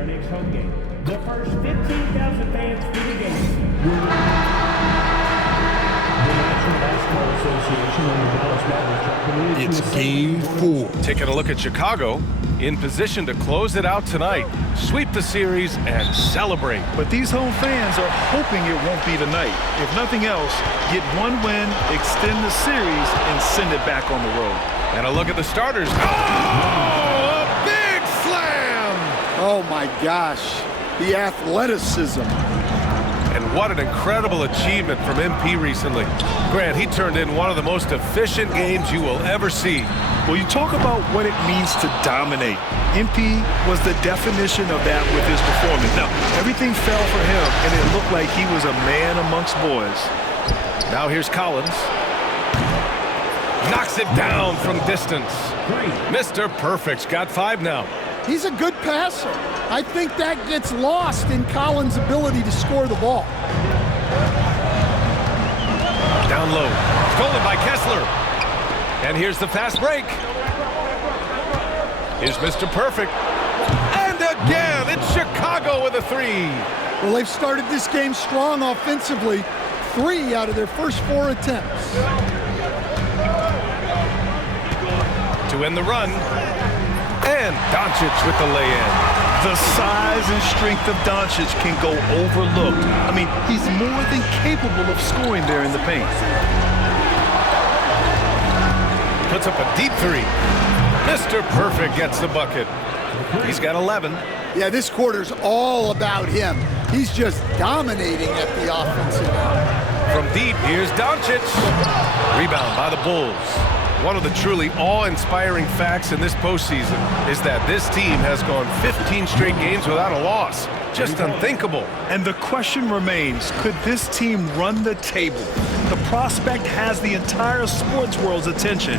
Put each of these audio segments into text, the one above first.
our next home game. The first 15,000 fans for the game will the National Basketball Association and the Dallas Mavericks. It's game 4. Taking a look at Chicago, in position to close it out tonight, sweep the series, and celebrate. But these home fans are hoping it won't be tonight. If nothing else, get one win, extend the series, and send it back on the road. And a look at the starters. Oh, a big slam! Oh my gosh, the athleticism. And what an incredible achievement from MP recently. Grant, he turned in one of the most efficient games you will ever see. Well, you talk about what it means to dominate. MP was the definition of that with his performance. Now, everything fell for him, and it looked like he was a man amongst boys. Now here's Collins. Knocks it down from distance. Mr. Perfect's got 5 now. He's a good passer. I think that gets lost in Collins' ability to score the ball. Down low. Stolen by Kessler. And here's the fast break. Here's Mr. Perfect. And again, it's Chicago with a 3. Well, they've started this game strong offensively. 3 out of their first 4 attempts. To end the run. And Doncic with the lay-in. The size and strength of Doncic can go overlooked. I mean, he's more than capable of scoring there in the paint. Puts up a deep 3. Mr. Perfect gets the bucket. He's got 11. Yeah, this quarter's all about him. He's just dominating at the offensive end. From deep, here's Doncic. Rebound by the Bulls. One of the truly awe-inspiring facts in this postseason is that this team has gone 15 straight games without a loss. Just unthinkable. And the question remains, could this team run the table? The prospect has the entire sports world's attention.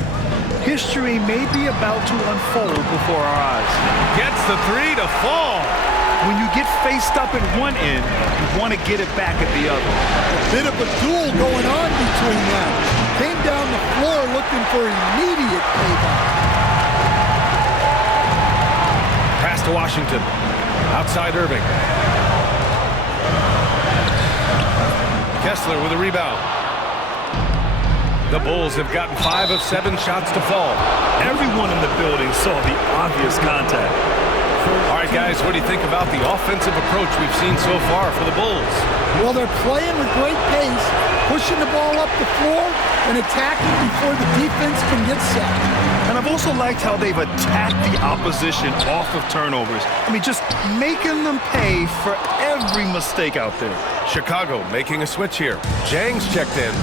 History may be about to unfold before our eyes. Gets the 3 to fall. When you get faced up at one end, you want to get it back at the other. A bit of a duel going on between them. Came down the floor looking for immediate payback. Pass to Washington. Outside Irving. Kessler with a rebound. The Bulls have gotten 5 of 7 shots to fall. Everyone in the building saw the obvious contact. All right, guys, what do you think about the offensive approach we've seen so far for the Bulls? Well, they're playing with great pace, pushing the ball up the floor and attacking before the defense can get set. And I've also liked how they've attacked the opposition off of turnovers. I mean, just making them pay for every mistake out there. Chicago making a switch here. Jang's checked in.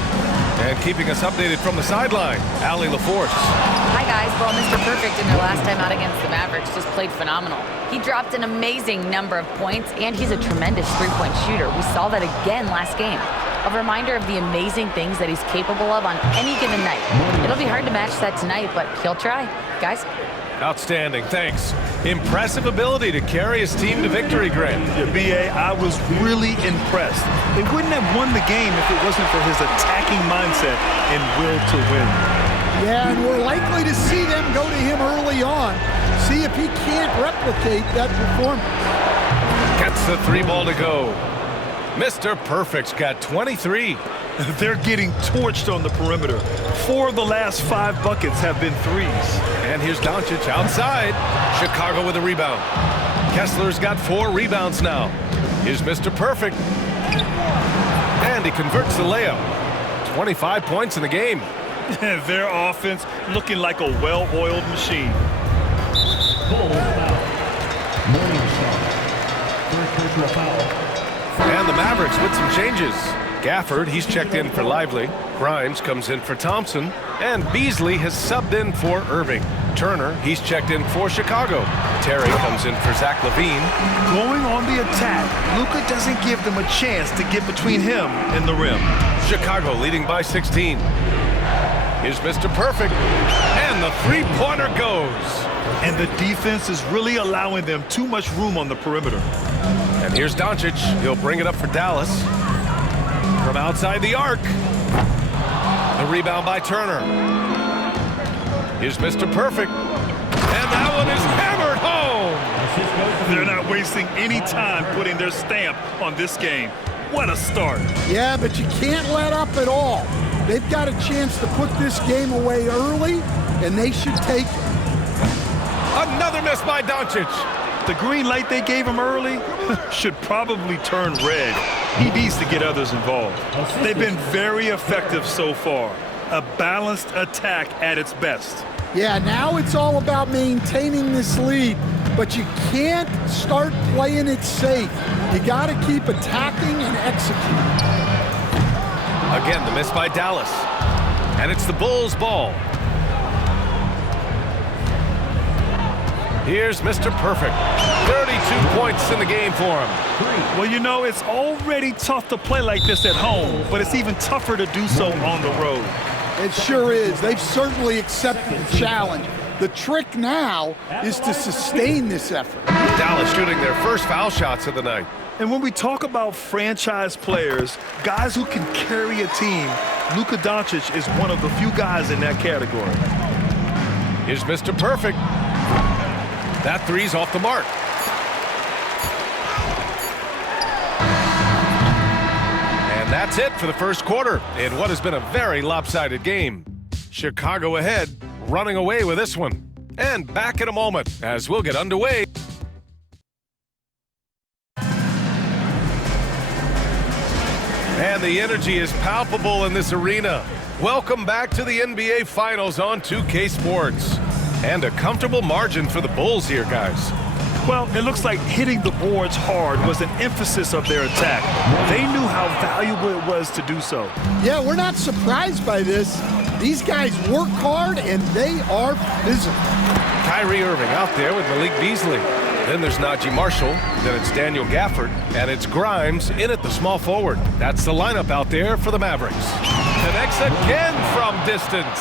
And keeping us updated from the sideline, Allie LaForce. Hi, guys. Well, Mr. Perfect in their last time out against the Mavericks just played phenomenal. He dropped an amazing number of points, and he's a tremendous three-point shooter. We saw that again last game. A reminder of the amazing things that he's capable of on any given night. It'll be hard to match that tonight, but he'll try. Guys? Outstanding, thanks. Impressive ability to carry his team to victory, Grant. Yeah, B.A., I was really impressed. They wouldn't have won the game if it wasn't for his attacking mindset and will to win. Yeah, and we're likely to see them go to him early on. See if he can't replicate that performance. Gets the 3 ball to go. Mr. Perfect's got 23. They're getting torched on the perimeter. 4 of the last 5 buckets have been threes. And here's Doncic outside. Chicago with a rebound. Kessler's got 4 rebounds now. Here's Mr. Perfect. And he converts the layup. 25 points in the game. Their offense looking like a well-oiled machine. And the Mavericks with some changes. Gafford, he's checked in for Lively. Grimes comes in for Thompson. And Beasley has subbed in for Irving. Turner, he's checked in for Chicago. Terry comes in for Zach LaVine. Going on the attack, Luka doesn't give them a chance to get between him and the rim. Chicago leading by 16. Here's Mr. Perfect. And the three-pointer goes. And the defense is really allowing them too much room on the perimeter. And here's Doncic. He'll bring it up for Dallas. From outside the arc. The rebound by Turner. Here's Mr. Perfect. And that one is hammered home. Assist goes to They're not wasting any time putting their stamp on this game. What a start. Yeah, but you can't let up at all. They've got a chance to put this game away early, and they should take it. Another miss by Doncic. The green light they gave him early should probably turn red. He needs to get others involved. They've been very effective so far. A balanced attack at its best. Yeah, now it's all about maintaining this lead, but you can't start playing it safe. You got to keep attacking and executing. Again, the miss by Dallas. And it's the Bulls' ball. Here's Mr. Perfect. 32 points in the game for him. Well, you know, it's already tough to play like this at home, but it's even tougher to do so on the road. It sure is. They've certainly accepted the challenge. The trick now is to sustain this effort. Dallas shooting their first foul shots of the night. And when we talk about franchise players, guys who can carry a team, Luka Doncic is one of the few guys in that category. Here's Mr. Perfect. That three's off the mark. And that's it for the first quarter in what has been a very lopsided game. Chicago ahead, running away with this one. And back in a moment as we'll get underway. And the energy is palpable in this arena. Welcome back to the NBA Finals on 2K Sports. And a comfortable margin for the Bulls here, guys. Well, it looks like hitting the boards hard was an emphasis of their attack. They knew how valuable it was to do so. Yeah, we're not surprised by this. These guys work hard, and they are physical. Kyrie Irving out there with Malik Beasley. Then there's Najee Marshall. Then it's Daniel Gafford. And it's Grimes in at the small forward. That's the lineup out there for the Mavericks. Connects again from distance.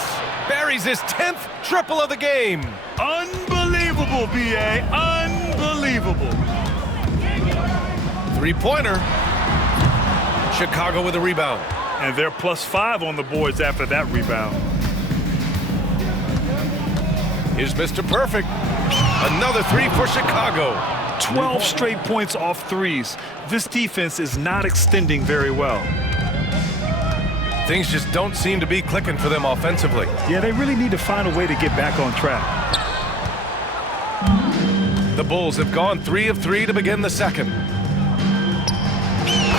Buries his 10th triple of the game. Unbelievable, B.A. Unbelievable. Three-pointer. Chicago with a rebound. And they're +5 on the boards after that rebound. Here's Mr. Perfect. Another three for Chicago. 12 straight points off threes. This defense is not extending very well. Things just don't seem to be clicking for them offensively. Yeah, they really need to find a way to get back on track. The Bulls have gone 3 of 3 to begin the second.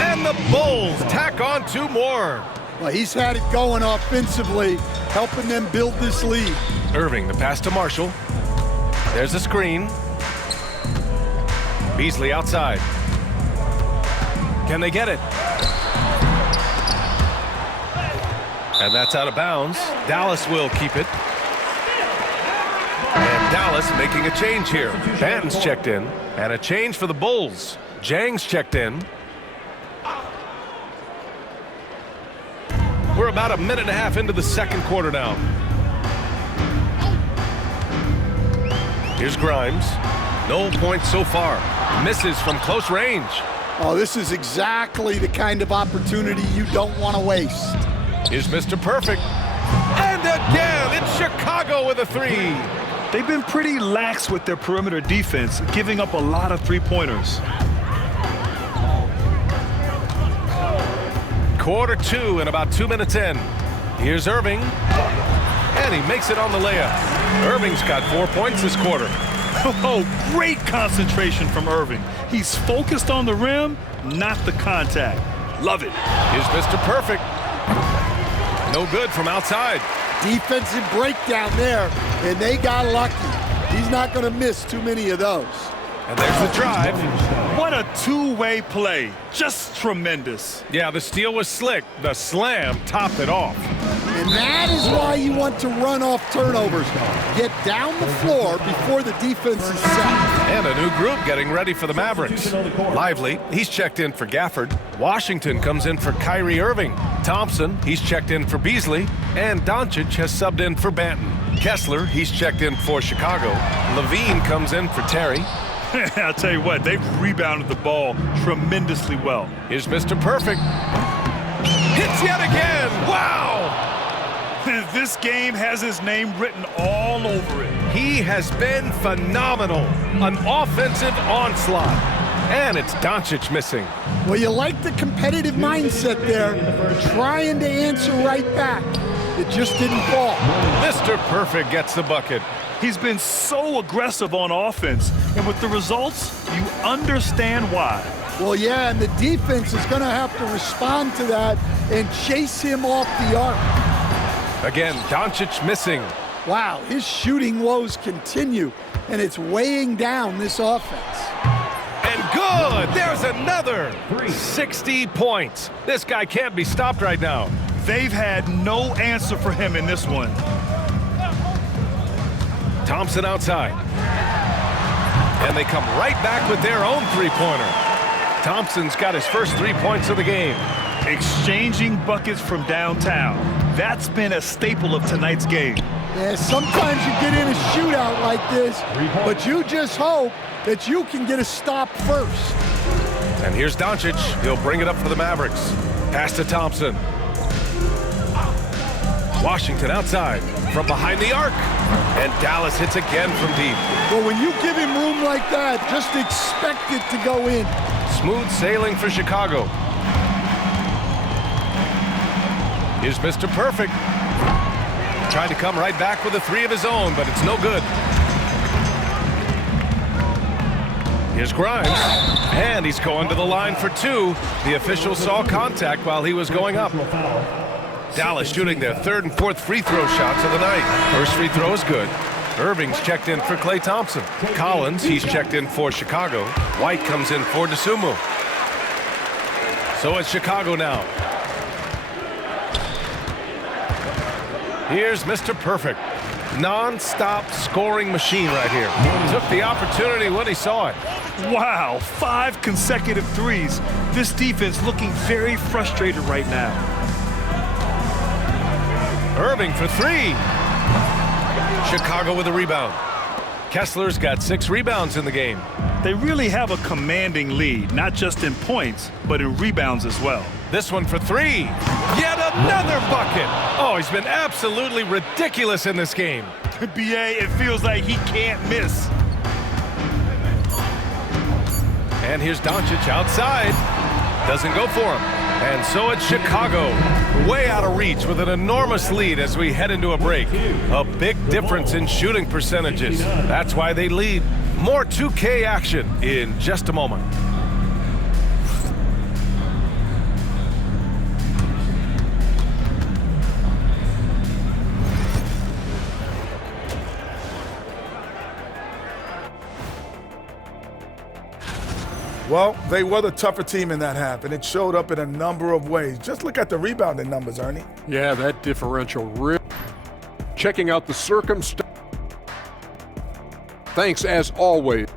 And the Bulls tack on 2 more. Well, he's had it going offensively, helping them build this lead. Irving, the pass to Marshall. There's a screen. Beasley outside. Can they get it? And that's out of bounds. Dallas will keep it. And Dallas making a change here. Banton's checked in. And a change for the Bulls. Jang's checked in. We're about a minute and a half into the second quarter now. Here's Grimes. No points so far. Misses from close range. Oh, this is exactly the kind of opportunity you don't want to waste. Here's Mr. Perfect. And again, it's Chicago with a three. They've been pretty lax with their perimeter defense, giving up a lot of three-pointers. Quarter 2 and about 2 minutes in. Here's Irving. And he makes it on the layup. Irving's got 4 points this quarter. Oh, great concentration from Irving. He's focused on the rim, not the contact. Love it. Here's Mr. Perfect. No good from outside. Defensive breakdown there, and they got lucky. He's not going to miss too many of those. And there's the drive. What a two-way play. Just tremendous. Yeah, the steal was slick. The slam topped it off. And that is why you want to run off turnovers. Get down the floor before the defense is set. And a new group getting ready for the Mavericks. Lively, he's checked in for Gafford. Washington comes in for Kyrie Irving. Thompson, he's checked in for Beasley. And Doncic has subbed in for Banton. Kessler, he's checked in for Chicago. Levine comes in for Terry. I'll tell you what, they've rebounded the ball tremendously well. Here's Mr. Perfect. Hits yet again. Wow! this game has his name written all over it. He has been phenomenal. An offensive onslaught. And it's Doncic missing. Well, you like the competitive mindset there, trying to answer right back. It just didn't fall. Mr. Perfect gets the bucket. He's been so aggressive on offense, and with the results, you understand why. Well, yeah, and the defense is going to have to respond to that and chase him off the arc. Again, Doncic missing. Wow, his shooting woes continue, and it's weighing down this offense. And good! There's another 60 points. This guy can't be stopped right now. They've had no answer for him in this one. Thompson outside. And they come right back with their own three-pointer. Thompson's got his first 3 points of the game. Exchanging buckets from downtown. That's been a staple of tonight's game. Yeah, sometimes you get in a shootout like this, but you just hope that you can get a stop first. And here's Doncic. He'll bring it up for the Mavericks. Pass to Thompson. Washington outside from behind the arc. And Dallas hits again from deep. Well, when you give him room like that, just expect it to go in. Smooth sailing for Chicago. Here's Mr. Perfect. Tried to come right back with a three of his own, but it's no good. Here's Grimes. And he's going to the line for two. The official saw contact while he was going up. Dallas shooting their third and fourth free throw shots of the night. First free throw is good. Irving's checked in for Klay Thompson. Collins, he's checked in for Chicago. White comes in for DeSumo. So it's Chicago now. Here's Mr. Perfect. Non-stop scoring machine right here. Took the opportunity when he saw it. Wow, 5 consecutive threes. This defense looking very frustrated right now. Irving for three. Chicago with a rebound. Kessler's got 6 rebounds in the game. They really have a commanding lead, not just in points, but in rebounds as well. This one for three. Yet another bucket. Oh, he's been absolutely ridiculous in this game. BA, it feels like he can't miss. And here's Doncic outside. Doesn't go for him. And so it's Chicago, way out of reach with an enormous lead as we head into a break. A big difference in shooting percentages. That's why they lead. More 2K action in just a moment. Well, they were the tougher team in that half, and it showed up in a number of ways. Just look at the rebounding numbers, Ernie. Yeah, that differential really. Checking out the circumstance. Thanks as always.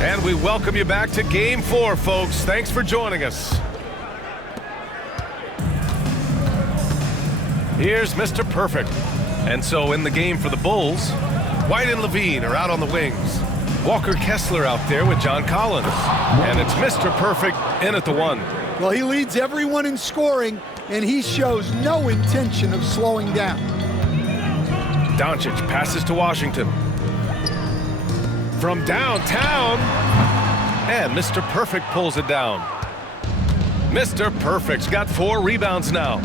And we welcome you back to Game 4, folks. Thanks for joining us. Here's Mr. Perfect. And so in the game for the Bulls, White and Levine are out on the wings. Walker Kessler out there with John Collins. And it's Mr. Perfect in at the one. Well, he leads everyone in scoring, and he shows no intention of slowing down. Doncic passes to Washington. From downtown. And Mr. Perfect pulls it down. Mr. Perfect's got 4 rebounds now.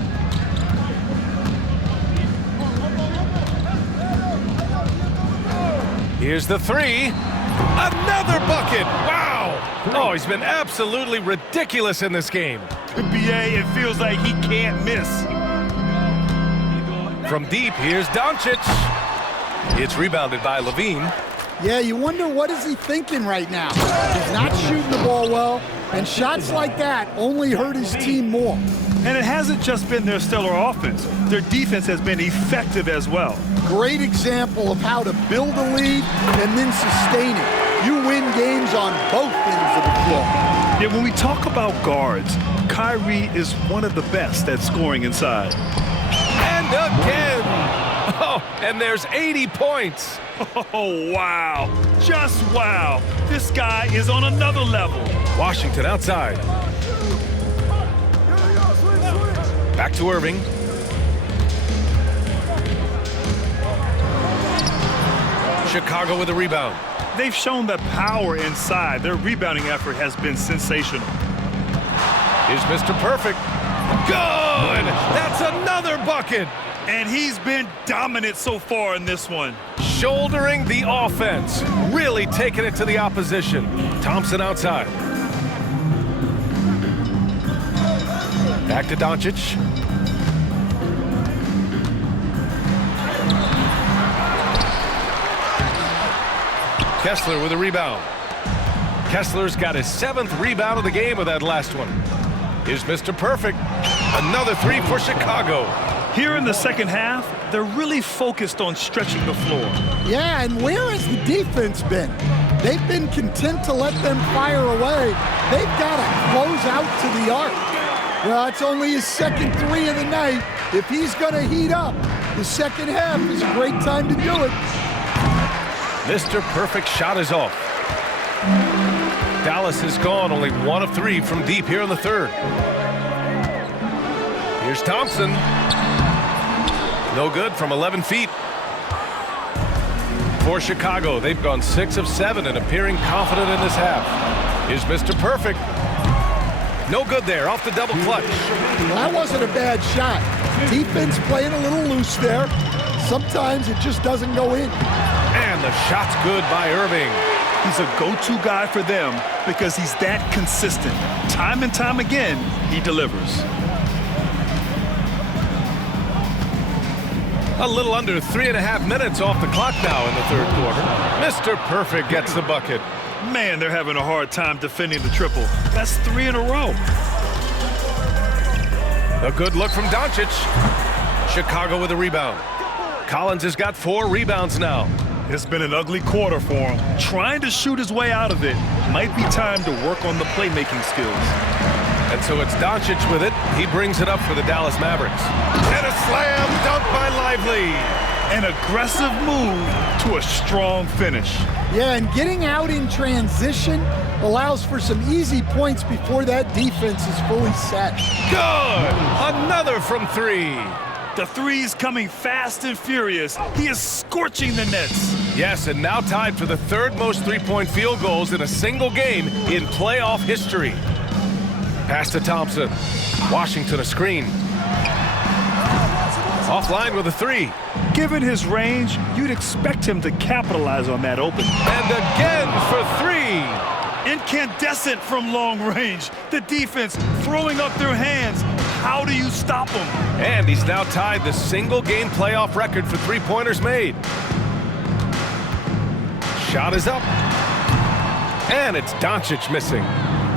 Here's the three. Another bucket. Wow. Oh, he's been absolutely ridiculous in this game. BA, it feels like he can't miss. From deep, here's Doncic. It's rebounded by Levine. Yeah, you wonder what is he thinking right now. He's not shooting the ball well, and shots like that only hurt his team more. And it hasn't just been their stellar offense. Their defense has been effective as well. Great example of how to build a lead and then sustain it. You win games on both ends of the floor. Yeah, when we talk about guards, Kyrie is one of the best at scoring inside. And again. Oh, and there's 80 points. Oh, wow. Just wow. This guy is on another level. Washington outside. Back to Irving. Chicago with a rebound. They've shown the power inside. Their rebounding effort has been sensational. Here's Mr. Perfect. Good! That's another bucket. And he's been dominant so far in this one. Shouldering the offense. Really taking it to the opposition. Thompson outside. Back to Doncic. Kessler with a rebound. Kessler's got his 7th rebound of the game with that last one. Here's Mr. Perfect. Another 3 for Chicago. Here in the second half, they're really focused on stretching the floor. Yeah, and where has the defense been? They've been content to let them fire away. They've got to close out to the arc. Well, it's only his 2nd 3 of the night. If he's going to heat up, the second half is a great time to do it. Mr. Perfect shot is off. Dallas has gone only 1 of 3 from deep here in the 3rd. Here's Thompson. No good from 11 feet. For Chicago, they've gone 6 of 7 and appearing confident in this half. Here's Mr. Perfect. No good there, off the double clutch. Well, that wasn't a bad shot. Defense playing a little loose there. Sometimes it just doesn't go in. And the shot's good by Irving. He's a go-to guy for them because he's that consistent. Time and time again, he delivers. A little under 3.5 minutes off the clock now in the 3rd quarter. Mr. Perfect gets the bucket. Man, they're having a hard time defending the triple. That's 3 in a row. A good look from Doncic. Chicago with a rebound. Collins has got 4 rebounds now. It's been an ugly quarter for him. Trying to shoot his way out of it. Might be time to work on the playmaking skills. And so it's Doncic with it. He brings it up for the Dallas Mavericks. And a slam dunk by Lively. An aggressive move to a strong finish. Yeah, and getting out in transition allows for some easy points before that defense is fully set. Good! Another from 3. The three's coming fast and furious. He is scorching the nets. Yes, and now tied for the 3rd most three-point field goals in a single game in playoff history. Pass to Thompson. Washington a screen. Offline with a 3. Given his range, you'd expect him to capitalize on that open. And again for 3. Incandescent from long range. The defense throwing up their hands. How do you stop him? And he's now tied the single-game playoff record for three-pointers made. Shot is up. And it's Doncic missing.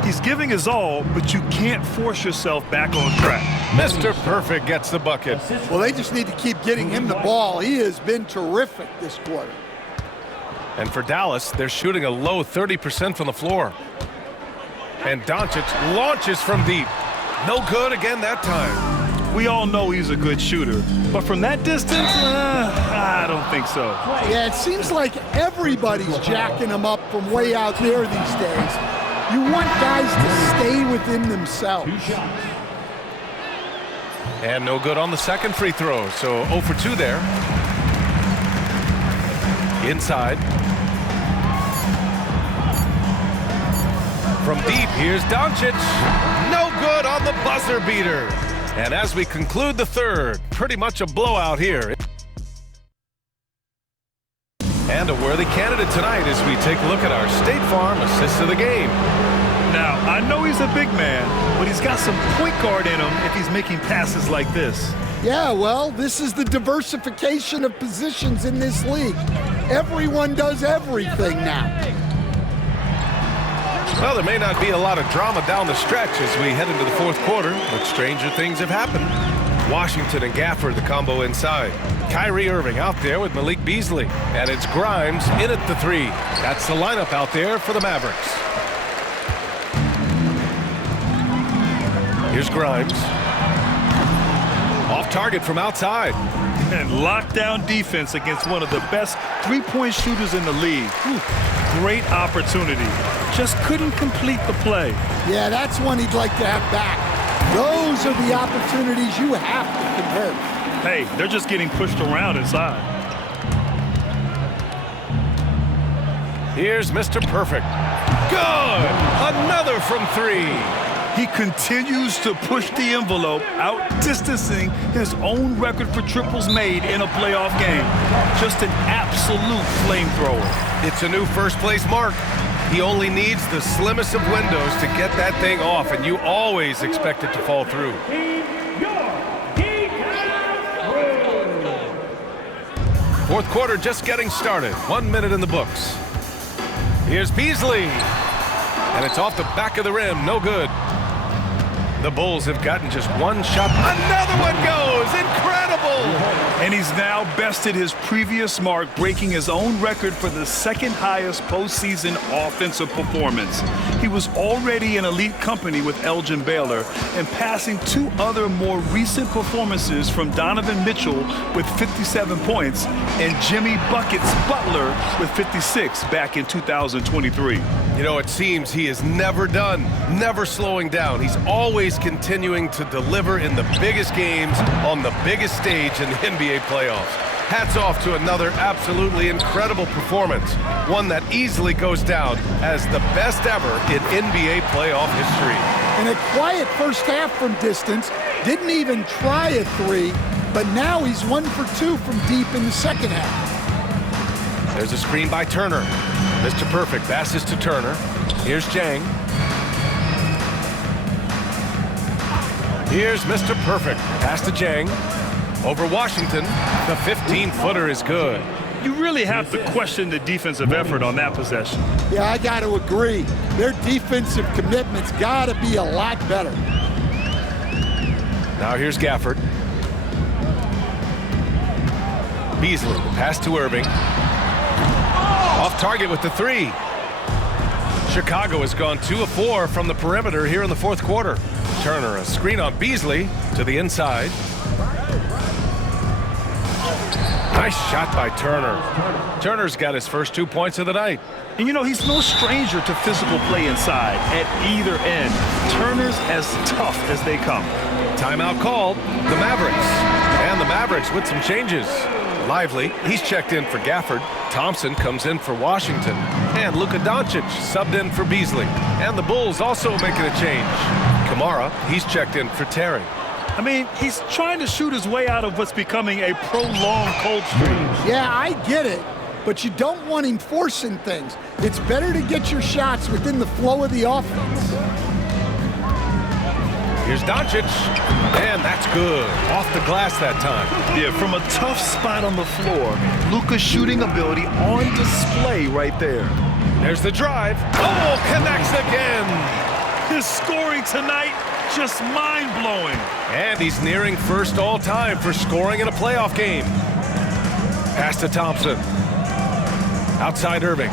He's giving his all, but you can't force yourself back on track. Mr. Perfect gets the bucket. Well, they just need to keep getting him the ball. He has been terrific this quarter. And for Dallas, they're shooting a low 30% from the floor. And Doncic launches from deep. No good again that time. We all know he's a good shooter, but from that distance, I don't think so. Yeah, it seems like everybody's jacking him up from way out there these days. You want guys to stay within themselves. 2 shots. And no good on the 2nd free throw, so 0 for 2 there. Inside. From deep, here's Doncic. No good on the buzzer beater. And as we conclude the 3rd, pretty much a blowout here. And a worthy candidate tonight as we take a look at our State Farm assists of the game. Now, I know he's a big man, but he's got some point guard in him if he's making passes like this. Yeah, well, this is the diversification of positions in this league. Everyone does everything now. Well, there may not be a lot of drama down the stretch as we head into the 4th quarter, but stranger things have happened. Washington and Gafford, the combo inside. Kyrie Irving out there with Malik Beasley. And it's Grimes in at the 3. That's the lineup out there for the Mavericks. Here's Grimes. Off target from outside. And lockdown defense against one of the best three-point shooters in the league. Whew. Great opportunity. Just couldn't complete the play. Yeah, that's one he'd like to have back. Those are the opportunities you have to convert. Hey, they're just getting pushed around inside. Here's Mr. Perfect. Good! Another from three. He continues to push the envelope, outdistancing his own record for triples made in a playoff game. Just an absolute flamethrower. It's a new first-place mark. He only needs the slimmest of windows to get that thing off, and you always expect it to fall through. Fourth quarter just getting started. 1 minute in the books. Here's Beasley. And it's off the back of the rim. No good. The Bulls have gotten just one shot. Another one goes! Incredible! And he's now bested his previous mark, breaking his own record for the second highest postseason offensive performance. He was already in elite company with Elgin Baylor and passing two other more recent performances from Donovan Mitchell with 57 points and Jimmy Buckets Butler with 56 back in 2023. You know, it seems he is never done, never slowing down. He's always continuing to deliver in the biggest games on the biggest stage in the NBA playoffs. Hats off to another absolutely incredible performance, one that easily goes down as the best ever in NBA playoff history. In a quiet first half from distance, didn't even try a three, but now he's 1 for 2 from deep in the second half. There's a screen by Turner. Mr. Perfect passes to Turner. Here's Jang. Here's Mr. Perfect. Pass to Jang. Over Washington. The 15-footer is good. You really have to question the defensive effort on that possession. Yeah, I got to agree. Their defensive commitment's got to be a lot better. Now here's Gafford. Beasley, pass to Irving. Off target with the three. Chicago has gone 2 of 4 from the perimeter here in the fourth quarter. Turner, a screen on Beasley to the inside. Nice shot by Turner. Turner's got his first 2 points of the night. And you know, he's no stranger to physical play inside at either end. Turner's as tough as they come. Timeout called. The Mavericks. And the Mavericks with some changes. Lively, he's checked in for Gafford. Thompson comes in for Washington. And Luka Doncic subbed in for Beasley. And the Bulls also making a change. Kamara, he's checked in for Terry. I mean, he's trying to shoot his way out of what's becoming a prolonged cold streak. Yeah, I get it, but you don't want him forcing things. It's better to get your shots within the flow of the offense. Here's Doncic, and that's good. Off the glass that time. Yeah, from a tough spot on the floor, Luka's shooting ability on display right there. There's the drive. Oh, connects again. His scoring tonight, just mind-blowing. And he's nearing first all-time for scoring in a playoff game. Pass to Thompson. Outside Irving.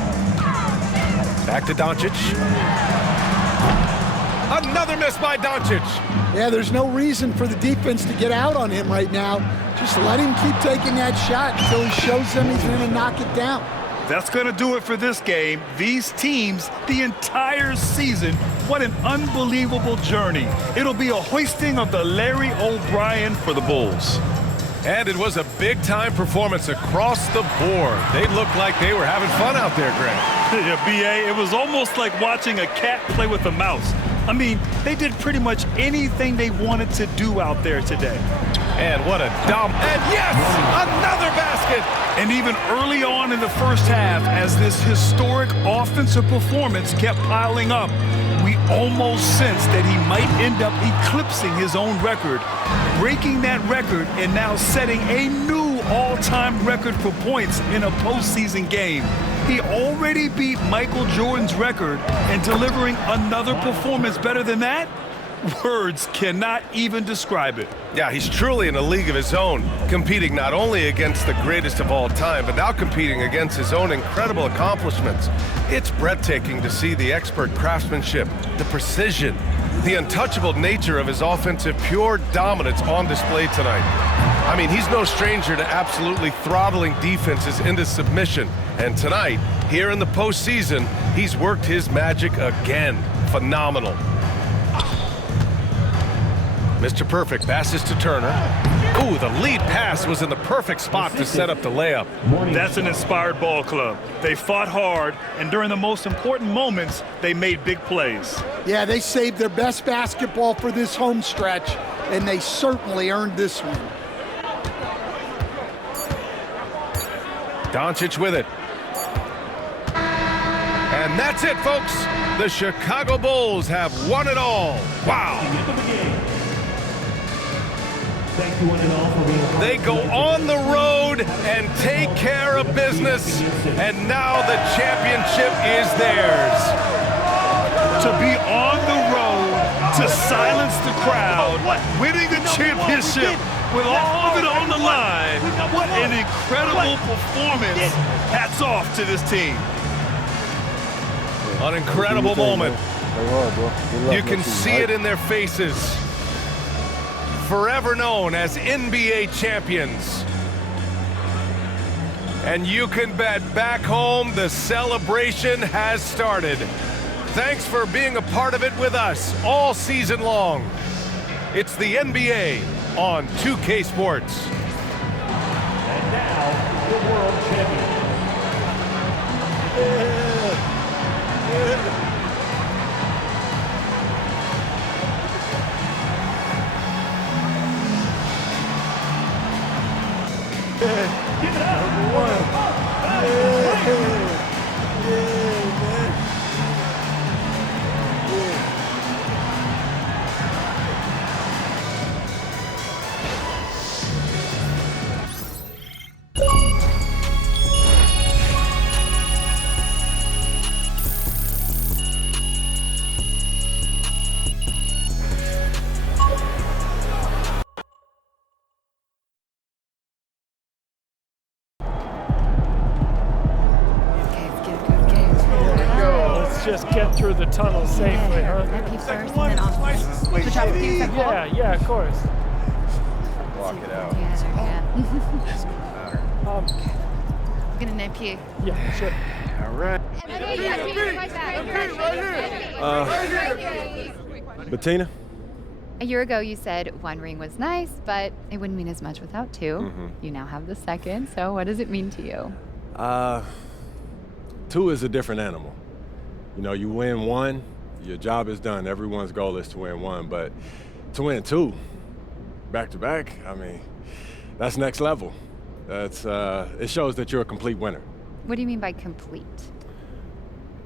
Back to Doncic. Another miss by Doncic. Yeah, there's no reason for the defense to get out on him right now. Just let him keep taking that shot until he shows them he's going to knock it down. That's going to do it for this game. These teams, the entire season, what an unbelievable journey. It'll be a hoisting of the Larry O'Brien for the Bulls. And it was a big-time performance across the board. They looked like they were having fun out there, Greg. Yeah, B.A., it was almost like watching a cat play with a mouse. I mean, they did pretty much anything they wanted to do out there today. And what a dump. And yes, another basket. And even early on in the first half, as this historic offensive performance kept piling up, we almost sensed that he might end up eclipsing his own record, breaking that record and now setting a new all-time record for points in a postseason game. He already beat Michael Jordan's record, and delivering another performance better than that? Words cannot even describe it. Yeah, he's truly in a league of his own, competing not only against the greatest of all time, but now competing against his own incredible accomplishments. It's breathtaking to see the expert craftsmanship, the precision, the untouchable nature of his offensive pure dominance on display tonight. I mean, he's no stranger to absolutely throttling defenses into submission. And tonight, here in the postseason, he's worked his magic again. Phenomenal. Mr. Perfect passes to Turner. Ooh, the lead pass was in the perfect spot to set up the layup. That's an inspired ball club. They fought hard, and during the most important moments, they made big plays. Yeah, they saved their best basketball for this home stretch, and they certainly earned this one. Doncic with it. And that's it, folks. The Chicago Bulls have won it all. Wow. Thank you one and all for being a part They of go tonight's on the event. road and take care of business. And now the championship is theirs. To be on the road, to silence the crowd, winning a championship with all of it on the line. What an incredible performance. Hats off to this team. An incredible moment. You can see it in their faces. Forever known as NBA champions. And you can bet back home the celebration has started. Thanks for being a part of it with us all season long. It's the NBA on 2K Sports. And now, the world champion. Give it Just get through the tunnel safely, huh? MP first and then offense. Switch up with you, Yeah, of course. Walk it out. Get an MP. Yeah, sure. All right. Bettina? A year ago, you said one ring was nice, but it wouldn't mean as much without two. You now have the second, so what does it mean to you? Two is a different animal. You know, you win one, your job is done. Everyone's goal is to win one, but to win two, back to back, I mean, that's next level. That's it shows that you're a complete winner. What do you mean by complete?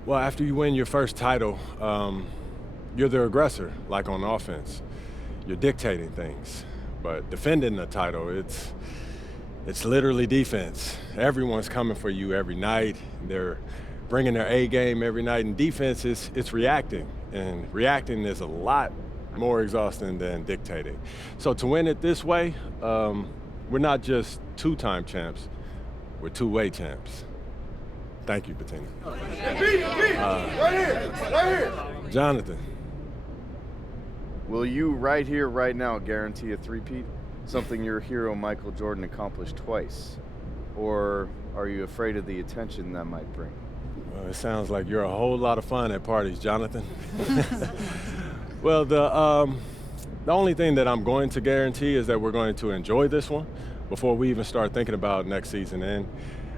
Well, after you win your first title, you're the aggressor, like on offense. You're dictating things, but defending the title, it's literally defense. Everyone's coming for you every night. They're bringing their A game every night, and defense it's reacting, and reacting is a lot more exhausting than dictating. So to win it this way, we're not just two-time champs, we're two-way champs. Thank you, Bettina. Right here. Jonathan. Will you right here, right now, guarantee a three-peat? Something your hero Michael Jordan accomplished twice? Or are you afraid of the attention that might bring? Well, it sounds like you're a whole lot of fun at parties, Jonathan. Well, the only thing that I'm going to guarantee is that we're going to enjoy this one before we even start thinking about next season. And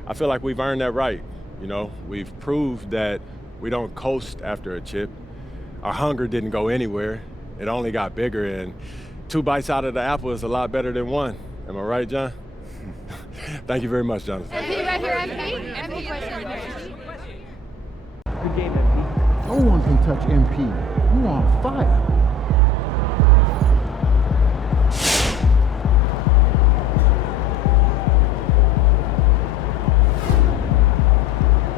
I feel like we've earned that right. You know, we've proved that we don't coast after a chip. Our hunger didn't go anywhere. It only got bigger, and 2 bites out of the apple is a lot better than 1. Am I right, John? Thank you very much, Jonathan. MP right here, MP question. Good game, MP. No one can touch MP. You on fire.